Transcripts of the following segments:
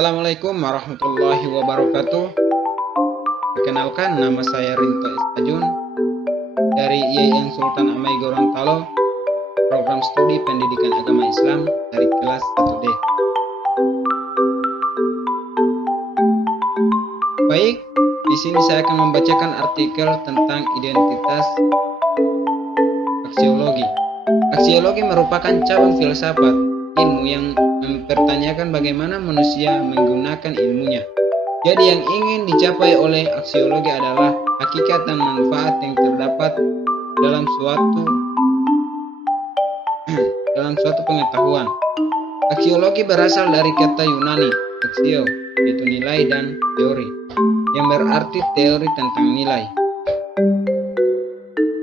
Assalamualaikum warahmatullahi wabarakatuh. Perkenalkan, nama saya Rinto S. Ajun dari IAIN Sultan Amai Gorontalo, program studi pendidikan agama Islam dari kelas 1D. Baik, di sini saya akan membacakan artikel tentang identitas aksiologi. Aksiologi merupakan cabang filsafat ilmu yang mempertanyakan bagaimana manusia menggunakan ilmunya. Jadi yang ingin dicapai oleh aksiologi adalah hakikat dan manfaat yang terdapat dalam suatu pengetahuan. Aksiologi berasal dari kata Yunani aksio, yaitu nilai, dan teori, yang berarti teori tentang nilai.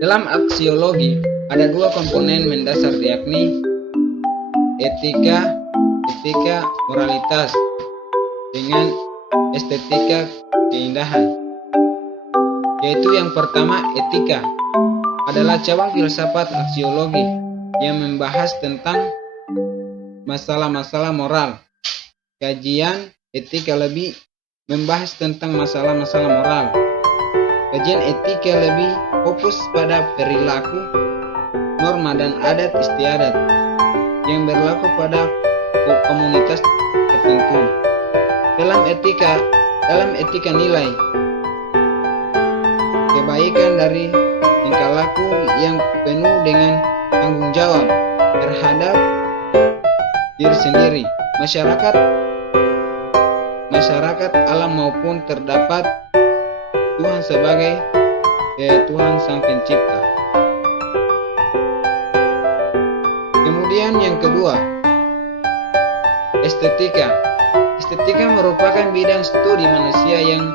Dalam aksiologi ada dua komponen mendasar, yakni etika moralitas dengan estetika keindahan. Yaitu yang pertama, etika adalah cabang filsafat aksiologi yang membahas tentang masalah-masalah moral. Kajian etika lebih membahas tentang masalah-masalah moral. Kajian etika lebih fokus pada perilaku, norma, dan adat istiadat yang berlaku pada komunitas tertentu. Dalam etika nilai, kebaikan dari tingkah laku yang penuh dengan tanggung jawab terhadap diri sendiri, masyarakat, alam maupun terdapat Tuhan sebagai Tuhan Sang Pencipta. Kemudian yang kedua, estetika. Estetika merupakan bidang studi manusia yang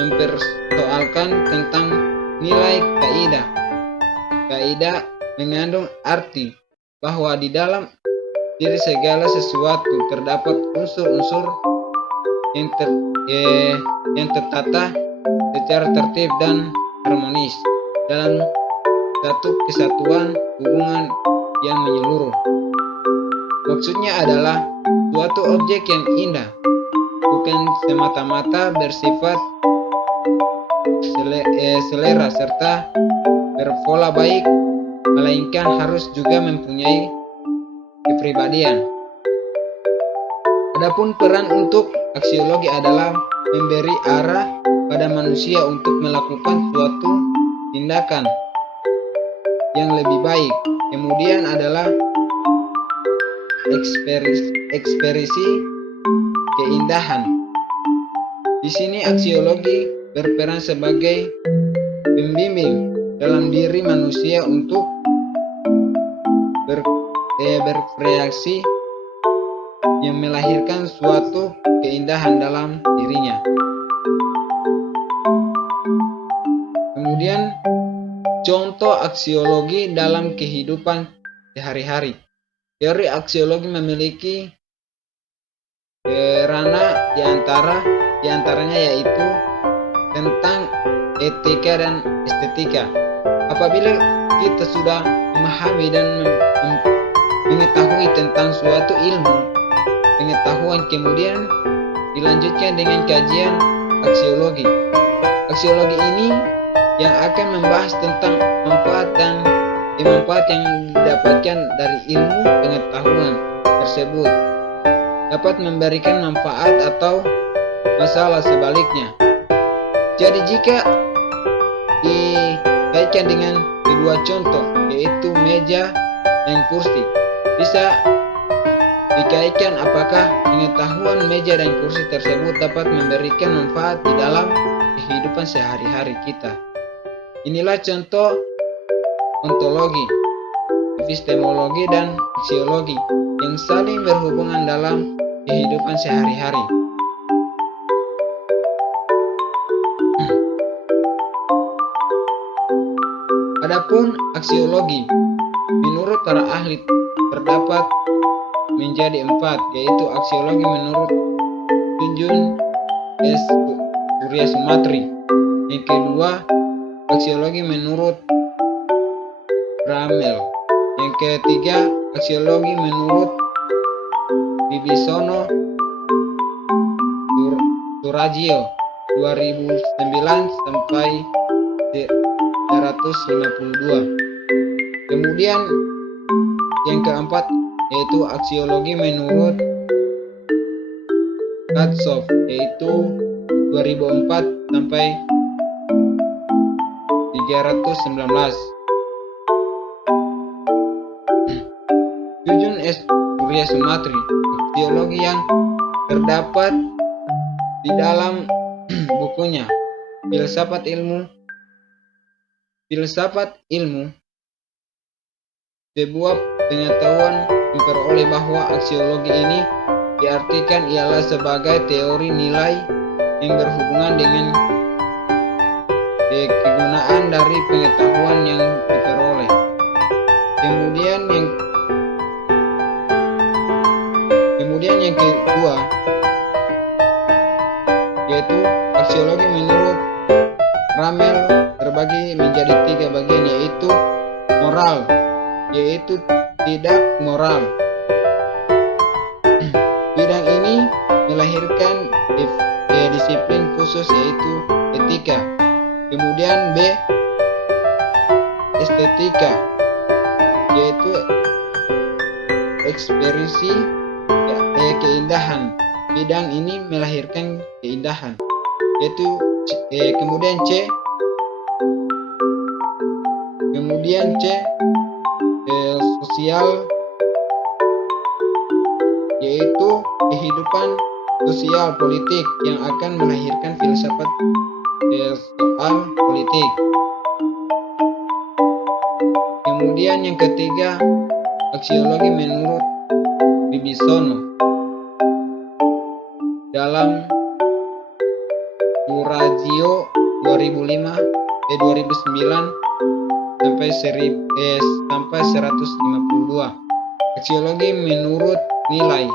mempersoalkan tentang nilai kaidah. Kaidah mengandung arti bahwa di dalam diri segala sesuatu terdapat unsur-unsur yang tertata secara tertib dan harmonis dalam satu kesatuan hubungan yang menyeluruh. Maksudnya adalah suatu objek yang indah bukan semata-mata bersifat selera serta berpola baik, melainkan harus juga mempunyai kepribadian. Adapun peran untuk aksiologi adalah memberi arah pada manusia untuk melakukan suatu tindakan yang lebih baik. Kemudian adalah ekspresi keindahan. Di sini aksiologi berperan sebagai pembimbing dalam diri manusia untuk berkreasi yang melahirkan suatu keindahan dalam dirinya. Kemudian contoh aksiologi dalam kehidupan sehari-hari. Teori aksiologi memiliki ranah diantaranya yaitu tentang etika dan estetika. Apabila kita sudah memahami dan mengetahui tentang suatu ilmu pengetahuan, kemudian dilanjutkan dengan kajian aksiologi. Aksiologi ini yang akan membahas tentang manfaat yang didapatkan dari ilmu pengetahuan tersebut dapat memberikan manfaat atau masalah sebaliknya. Jadi jika dikaitkan dengan kedua contoh, yaitu meja dan kursi, bisa dikaitkan apakah pengetahuan meja dan kursi tersebut dapat memberikan manfaat di dalam kehidupan sehari-hari kita. Inilah contoh ontologi, epistemologi, dan aksiologi yang saling berhubungan dalam kehidupan sehari-hari. Adapun aksiologi, menurut para ahli terdapat menjadi 4, yaitu aksiologi menurut Junjun S. Surya Sumantri. Yang kedua, aksiologi menurut Bramel. Yang ketiga, aksiologi menurut Bibisono. Muragio 2009 sampai 152. Kemudian yang keempat yaitu aksiologi menurut Katsov, yaitu 2004 sampai 319. Jujun S. Surya Sumatri, aksiologi yang terdapat di dalam bukunya Filsafat Ilmu, sebuah pengetahuan memperoleh bahwa aksiologi ini diartikan ialah sebagai teori nilai yang berhubungan dengan kegunaan dari pengetahuan yang diperoleh. Kemudian yang kedua yaitu aksiologi menurut Ramel terbagi menjadi 3 bagian, yaitu moral, yaitu tidak moral. Bidang ini melahirkan disiplin khusus yaitu etika. Kemudian B. Estetika, yaitu ekspresi keindahan. Bidang ini melahirkan keindahan, yaitu kemudian C sosial, yaitu kehidupan sosial politik yang akan melahirkan filsafat soal politik. Kemudian yang ketiga aksiologi menurut Bibisono dalam Muragio 2009 sampai 152. Aksiologi menurut nilai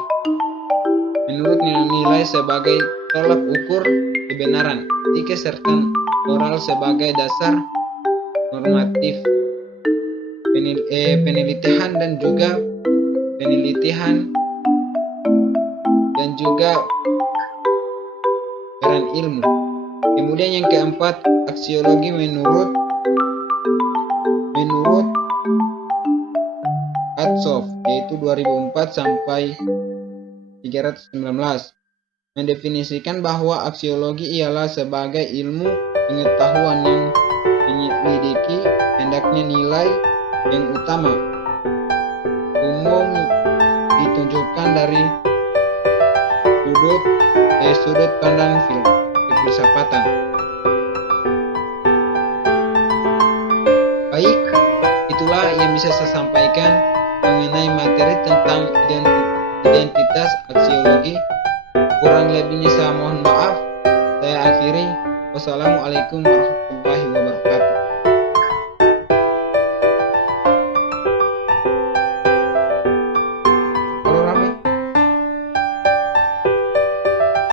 sebagai tolak ukur kebenaran, etika serta moral sebagai dasar normatif penelitian dan juga peran ilmu. Kemudian yang keempat aksiologi menurut Katsov, yaitu 2004 sampai 319, mendefinisikan bahwa aksiologi ialah sebagai ilmu pengetahuan yang menyelidiki hendaknya nilai yang utama umum ditunjukkan dari sudut pandang filsafatan. Baik, itulah yang bisa saya sampaikan mengenai materi tentang identitas aksiologi. Kurang lebihnya saya mohon maaf. Saya akhiri. Wassalamualaikum warahmatullahi